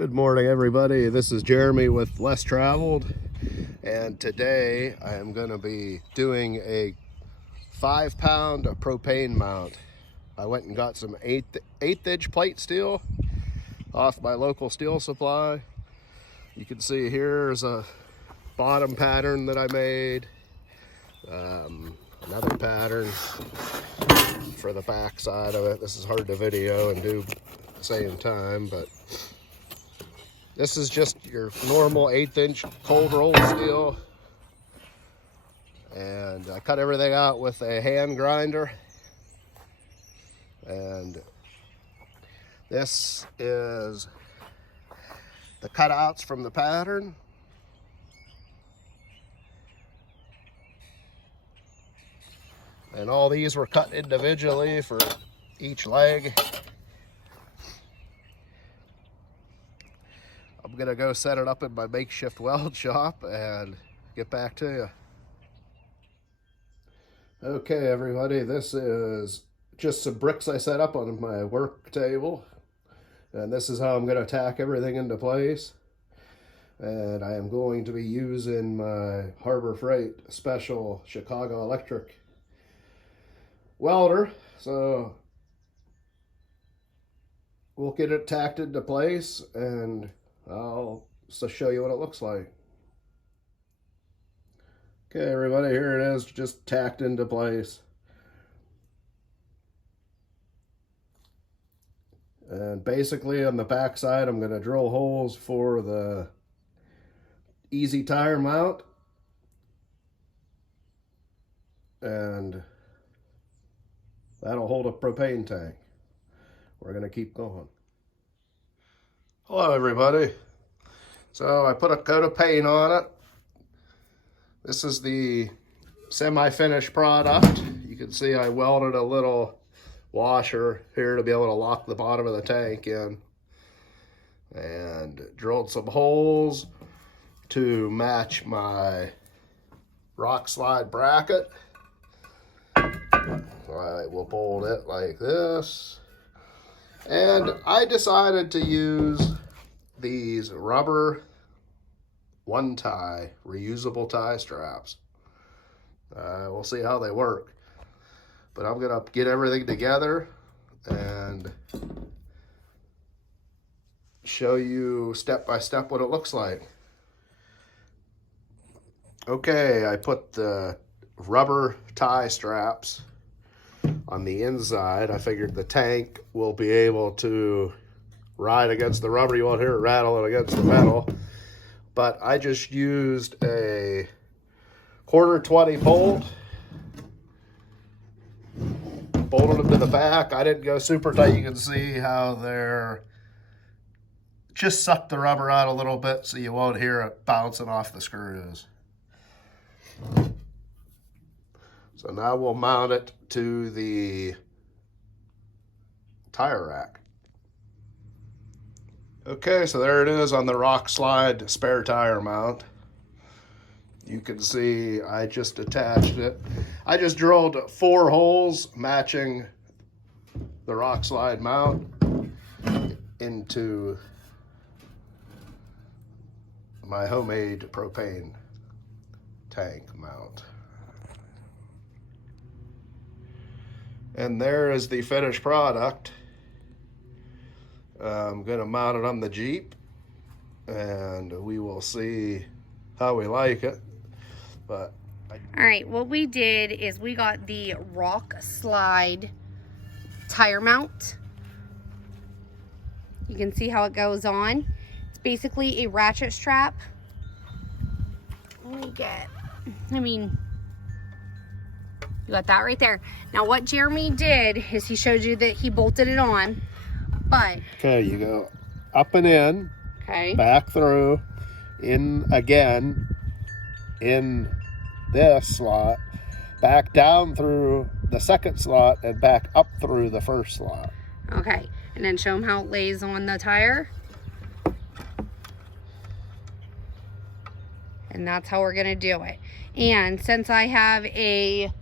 Good morning, everybody. This is Jeremy with Less Traveled, and today I am going to be doing a 5-pound propane mount. I went and got some 8-inch plate steel off my local steel supply. You can see here's a bottom pattern that I made, another pattern for the back side of it. This is hard to video and do at the same time, but this is just your normal 1/8-inch cold roll steel. And I cut everything out with a hand grinder. And this is the cutouts from the pattern. And all these were cut individually for each leg. I'm gonna go set it up in my makeshift weld shop and get back to you. Okay, everybody, this is just some bricks I set up on my work table, and this is how I'm gonna tack everything into place. And I am going to be using my Harbor Freight special Chicago electric welder, so we'll get it tacked into place and I'll show you what it looks like. Okay, everybody, here it is, just tacked into place. And basically on the back side, I'm going to drill holes for the easy tire mount. And that'll hold a propane tank. We're going to keep going. Hello, everybody. So I put a coat of paint on it. This is the semi-finished product. You can see I welded a little washer here to be able to lock the bottom of the tank in, and drilled some holes to match my Rockslide bracket. So I will bolt it like this. And I decided to use these rubber one-tie reusable tie straps. We'll see how they work. But I'm gonna get everything together and show you step by step what it looks like. Okay, I put the rubber tie straps on the inside. I figured the tank will be able to ride against the rubber. You won't hear it rattling against the metal. But I just used a 1/4 bolt, bolted them to the back. I didn't go super tight. You can see how they're just suck the rubber out a little bit so you won't hear it bouncing off the screws. So now we'll mount it to the tire rack. Okay, so there it is on the Rockslide spare tire mount. You can see I just attached it. I just drilled 4 holes matching the Rockslide mount into my homemade propane tank mount. And there is the finished product. I'm going to mount it on the Jeep, and we will see how we like it. But all right, what we did is we got the Rockslide tire mount. You can see how it goes on. It's basically a ratchet strap. You got that right there. Now what Jeremy did is he showed you that he bolted it on, but okay, you go up and in, okay, back through, in again, in this slot, back down through the second slot, and back up through the first slot. Okay, and then show them how it lays on the tire. And that's how we're gonna do it. And since I have a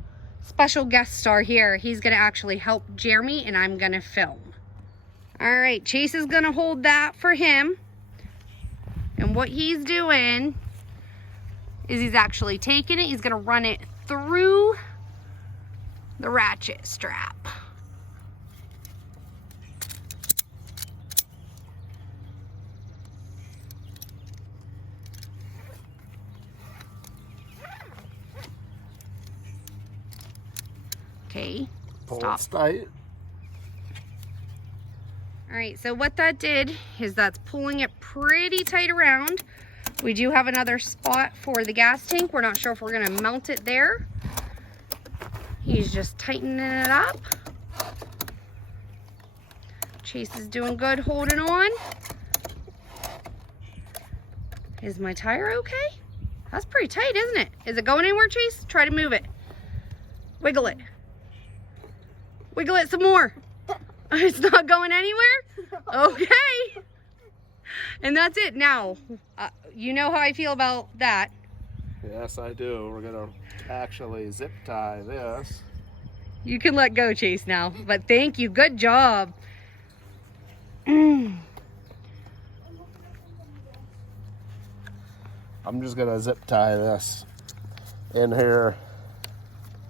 special guest star here, he's gonna actually help Jeremy and I'm gonna film. All right, Chase is gonna hold that for him. And what he's doing is he's actually taking it, he's gonna run it through the ratchet strap. Okay, stop. Tight. All right, so what that did is that's pulling it pretty tight around. We do have another spot for the gas tank. We're not sure if we're gonna mount it there. He's just tightening it up. Chase is doing good holding on. Is my tire okay? That's pretty tight, isn't it? Is it going anywhere, Chase? Try to move it. Wiggle it. Wiggle it some more. It's not going anywhere? Okay. And that's it. Now, you know how I feel about that. Yes, I do. We're gonna actually zip tie this. You can let go, Chase, now. But thank you. Good job. I'm just gonna zip tie this in here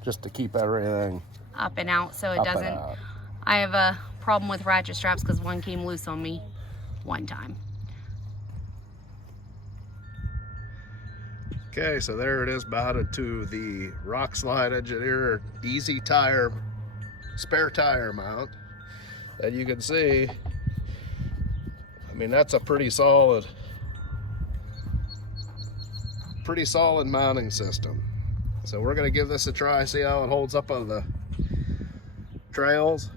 just to keep everything Up and out so it up and doesn't. out. I have a problem with ratchet straps because one came loose on me one time. Okay, so there it is, mounted to the Rockslide Engineer EZ tire spare tire mount. And you can see, I mean, that's a pretty solid mounting system. So we're gonna give this a try, see how it holds up on the trails,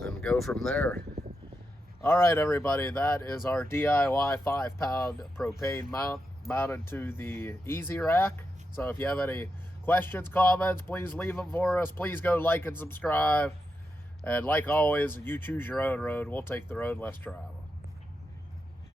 and go from there. All right, everybody, that is our DIY 5-pound propane mount mounted to the EZ Rack. So if you have any questions, comments, please leave them for us. Please go like and subscribe. And like always, you choose your own road. We'll take the road less traveled.